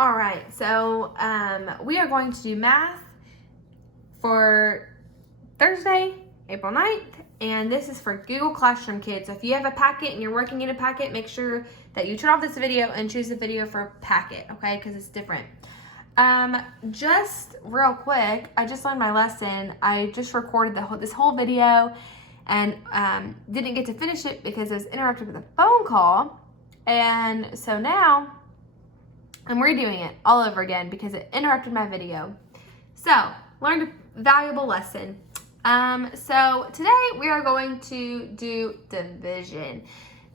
All right, so we are going to do math for Thursday, April 9th, and this is for Google Classroom Kids. So if you have a packet and you're working in a packet, make sure that you turn off this video and choose the video for packet, okay, because it's different. Just real quick, I just learned my lesson. I just recorded this whole video and didn't get to finish it because it was interrupted with a phone call, and so now I'm redoing it all over again because it interrupted my video. So, learned a valuable lesson. So today we are going to do division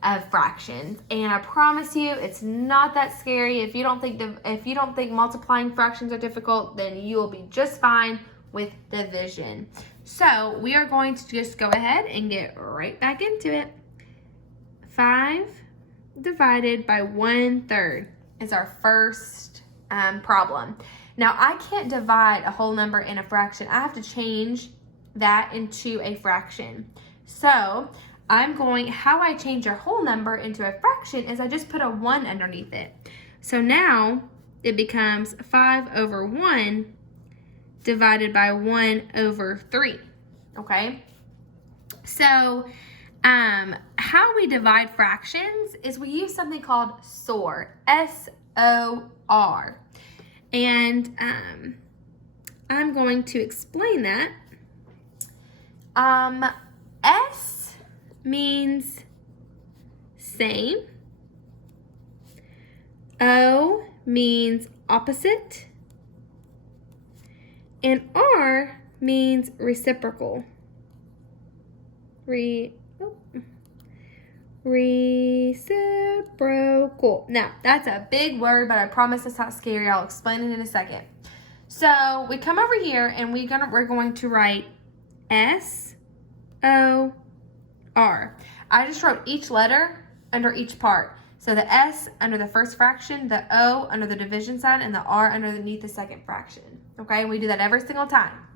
of fractions, and I promise you it's not that scary. If you don't think multiplying fractions are difficult, then you will be just fine with division. So we are going to just go ahead and get right back into it. 5 divided by 1/3 is our first problem. Now I can't divide a whole number in a fraction. I have to change that into a fraction. So how I change a whole number into a fraction is I just put a 1 underneath it. So now it becomes 5/1 divided by 1/3, okay? So how we divide fractions is we use something called SOR, S-O-R. And I'm going to explain that. S means same. O means opposite. And R means reciprocal. Reciprocal. Now, that's a big word, but I promise it's not scary. I'll explain it in a second. So we come over here and we're going to write S-O-R. I just wrote each letter under each part. So the S under the first fraction, the O under the division sign, and the R underneath the second fraction. Okay, we do that every single time.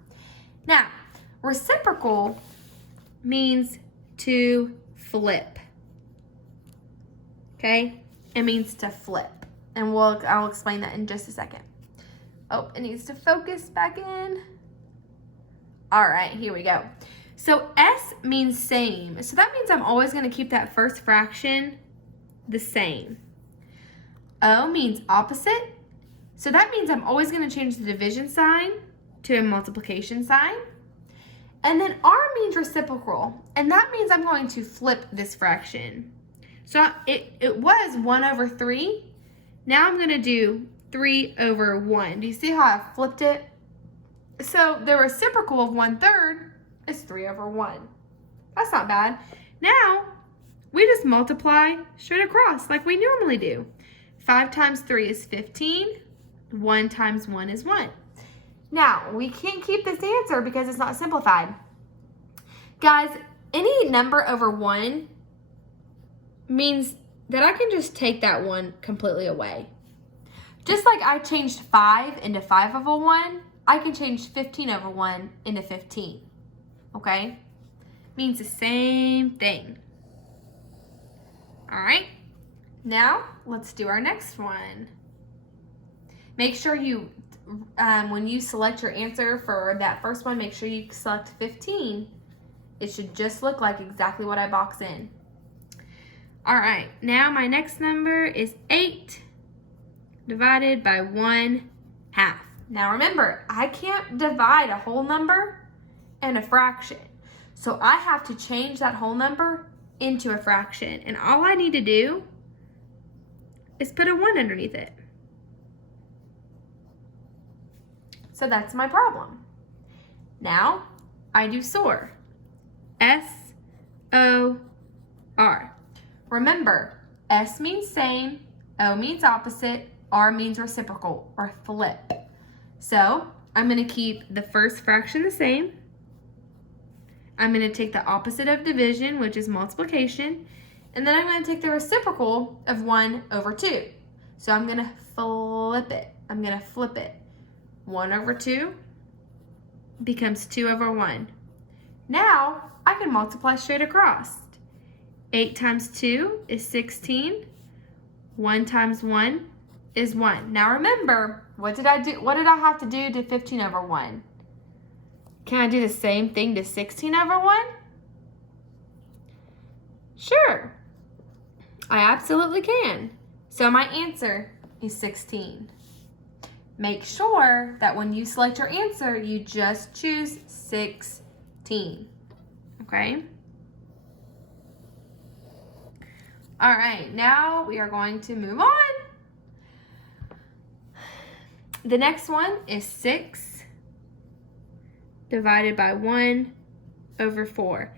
Now, reciprocal means to flip. Okay, it means to flip, and I'll explain that in just a second. Oh, it needs to focus back in. All right, here we go. So S means same. So that means I'm always going to keep that first fraction the same. O means opposite. So that means I'm always going to change the division sign to a multiplication sign. And then R means reciprocal. And that means I'm going to flip this fraction. So it was 1/3. Now I'm going to do 3/1. Do you see how I flipped it? So the reciprocal of 1/3 is 3/1. That's not bad. Now we just multiply straight across like we normally do. 5 times 3 is 15. 1 times 1 is 1. Now we can't keep this answer because it's not simplified. Guys, any number over 1 means that I can just take that 1 completely away. Just like I changed 5 into 5/1, I can change 15/1 into 15, okay? Means the same thing. All right, now let's do our next one. Make sure you, when you select your answer for that first one, make sure you select 15. It should just look like exactly what I box in. All right, now my next number is 8 divided by 1/2. Now remember, I can't divide a whole number and a fraction. So I have to change that whole number into a fraction. And all I need to do is put a 1 underneath it. So that's my problem. Now I do SOR. S-O-R. Remember, S means same, O means opposite, R means reciprocal or flip. So I'm going to keep the first fraction the same. I'm going to take the opposite of division, which is multiplication, and then I'm going to take the reciprocal of 1/2. So I'm going to flip it. 1/2 becomes 2/1. Now I can multiply straight across. 8 times 2 is 16. 1 times 1 is 1. Now remember, what did I do? What did I have to do to 15 over 1? Can I do the same thing to 16 over 1? Sure, I absolutely can. So my answer is 16. Make sure that when you select your answer, you just choose 16. Okay? All right, now we are going to move on. The next one is 6 divided by 1 over 4.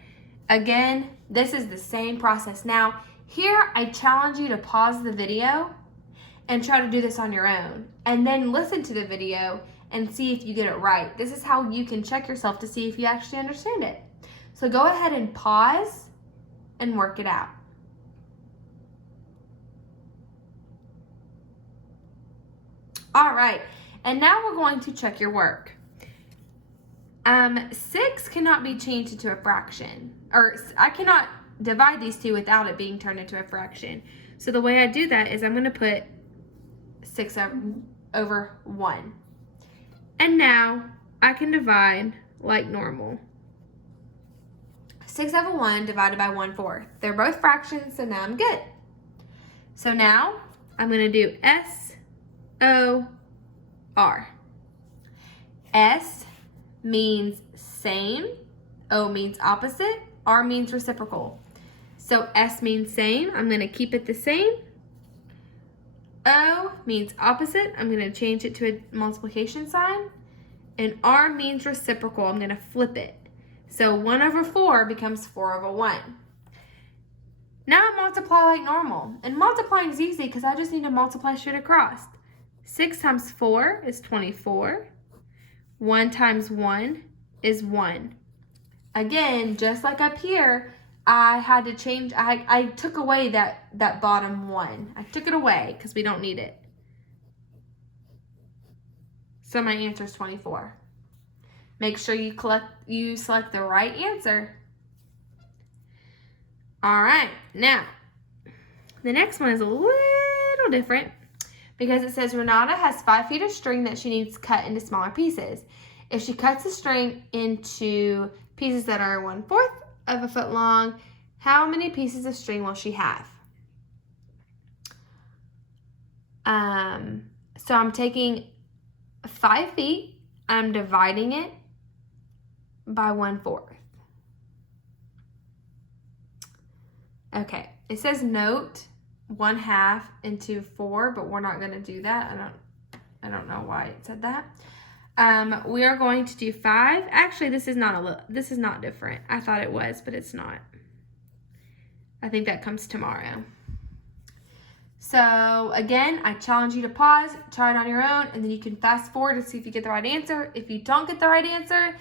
Again, this is the same process. Now, here I challenge you to pause the video and try to do this on your own. And then listen to the video and see if you get it right. This is how you can check yourself to see if you actually understand it. So go ahead and pause and work it out. All right, and now we're going to check your work. 6 cannot be changed into a fraction, or I cannot divide these two without it being turned into a fraction. So the way I do that is I'm going to put 6 over 1. And now I can divide like normal. 6 over 1 divided by 1/4. They're both fractions, so now I'm good. So now I'm going to do S-O-R. S means same, O means opposite, R means reciprocal. So S means same, I'm going to keep it the same. O means opposite, I'm going to change it to a multiplication sign. And R means reciprocal, I'm going to flip it. So 1 over 4 becomes 4 over 1. Now I multiply like normal. And multiplying is easy because I just need to multiply straight across. 6 times 4 is 24. 1 times 1 is 1. Again, just like up here, I had to change, I took away that bottom 1. I took it away because we don't need it. So my answer is 24. Make sure you select the right answer. All right, now, the next one is a little different because it says Renata has 5 feet of string that she needs cut into smaller pieces. If she cuts the string into pieces that are 1/4 of a foot long, how many pieces of string will she have? So I'm taking 5 feet, I'm dividing it by 1/4. Okay, it says note 1/2 into 4, but we're not going to do that. I don't know why it said that. We are going to do 5. Actually, this is not different. I thought it was, but it's not. I think that comes tomorrow. So again, I challenge you to pause, try it on your own, and then you can fast forward to see if you get the right answer. If you don't get the right answer,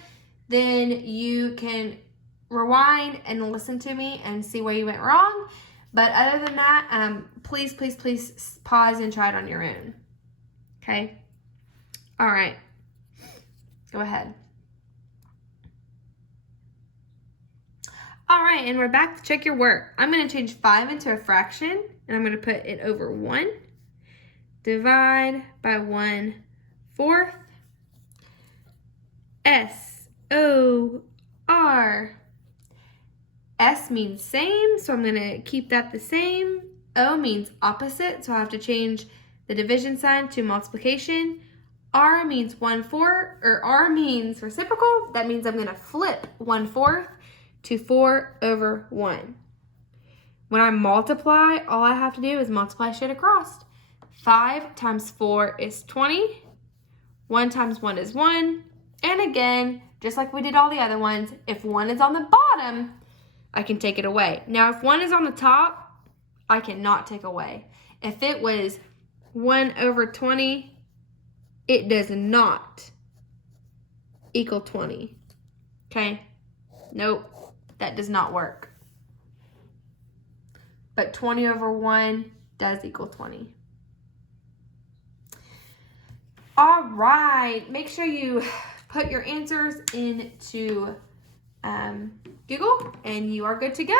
then you can rewind and listen to me and see where you went wrong. But other than that, please pause and try it on your own. Okay? All right. Go ahead. All right, and we're back to check your work. I'm going to change 5 into a fraction, and I'm going to put it over 1. Divide by 1/4. S-O-R. S means same, so I'm going to keep that the same. O means opposite, so I have to change the division sign to multiplication. R means 1/4, or R means reciprocal. That means I'm going to flip 1/4 to 4 over 1. When I multiply, all I have to do is multiply straight across. 5 times 4 is 20. 1 times 1 is 1. And again, just like we did all the other ones, if 1 is on the bottom, I can take it away. Now, if 1 is on the top, I cannot take away. If it was 1 over 20, it does not equal 20. Okay? Nope, that does not work. But 20 over 1 does equal 20. All right, make sure you put your answers into Google and you are good to go.